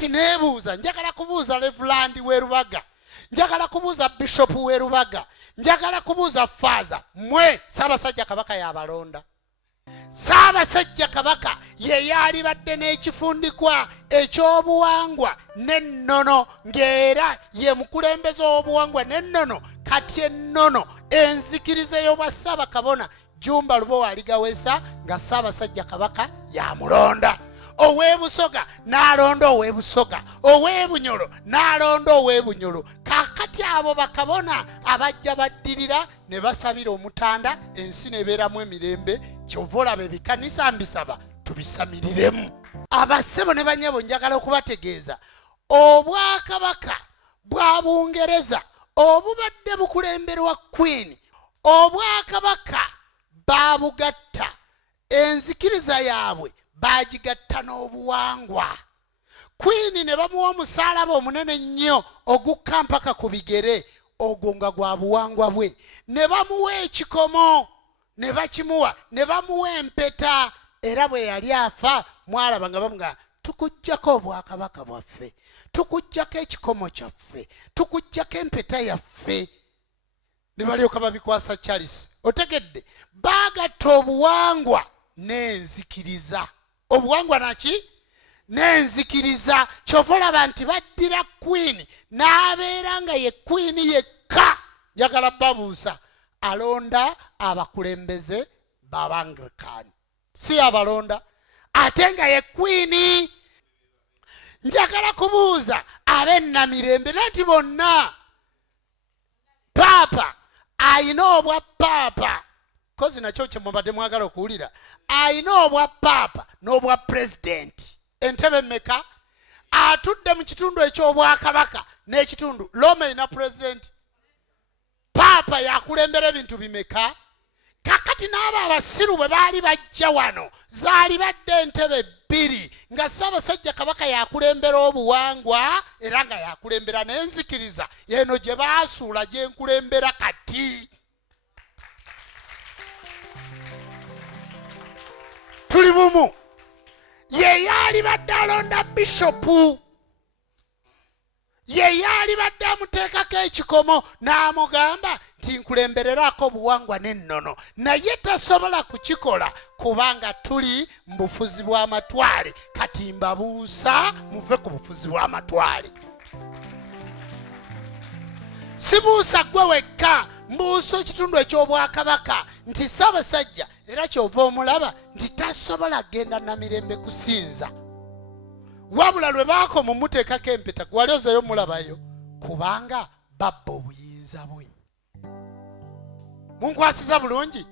kakati nebuuza njagala kubuuza Reverend Werubaga njagala kubuuza Bishop Werubaga njagala kubuuza Faza mwe Ssaabasajja Kabaka yabalonda Ssaabasajja Kabaka ye yali badde n'ekifundikwa ekyobuwangwa n'ennono ng'era ye mukulembeze w'obuwangwa n'ennono kati ennono enzikiriza y'obwa Ssaabakabona Jjumba Lubowa Aligaweesa nga Ssaabasajja Kabaka yamulonda owebusoga n'alonda owebusoga owebunyolo n'alonda owebunyolo kakati abo bakabona abajja baddirira ne basabira omutanda ensi nebeeramu emirembe kyova olaba ebikanisa mbisaba tubisamiriremu abassebo ne banyabo njagala okubategeeza obwakabaka bwa Bungereza obubadde bukulemberwa Queen obwakabaka babugatta enzikiriza yaabwe bajigatta n'obuwangwa Queen ne bamuwa omusaalaba omunene nnyo ogukka mpaka ku bigere ogwo nga gwa buwangwa bwe ne bamuwa ekikomo ne bakimuwa ne bamuwa empeta era bwe yali afa mwalaba nga bamuga tukujjako obwakabaka bwaffe tukujjako ekikomo kyaffe tukujjako empeta yaffe ne balyoka babikwasa Charles otegedde bagatta obuwangwa n'enzikiriza obuwangwa naki n'enzikiriza kyova olaba nti baddira Queen n'abeera nga ye Queen yekka njagala babuusa alonda abakulembeze b'Abanglikani si abalonda ate nga ye Queen njagala kubuuza ab'ennamirembe nti bonna paapa ayina obwa paapa kozi nakyo kye mubadde mwagala okuwulira ayina obwa paapa n'obwa president entebe mmeka atudde mu kitundu eky'obwakabaka n'ekitundu Roma ina president paapa yakulembera ebintu bimeka kakati n'abo abasiru bwe baali bajja wano zaali badde entebe bbiri nga Ssaabasajja Kabaka yakulembera obuwangwa era nga yakulembera n'enzikiriza yeno gye baasuula gye nkulembera kati tuli bumu ye yali badde alonda bishopu ye yali badde amuteekako ekikomo n'amugamba nti nkulembererako obuwangwa n'ennono naye tasobola kukikola kubanga tuli mu bufuzi bw'amatwale kati mbabuusa muve ku bufuzi bw'amatwale sibuusa gwe wekka mbuusa ekitundu eky'obwakabaka nti Ssaabasajja era kyova omulaba nti tasobola genda namirembe kusinza wabula lwe baakoma muteekako empeta gwali ozeeyo mulabayo kubanga babba obuyinza bwe munkwasiza bulungi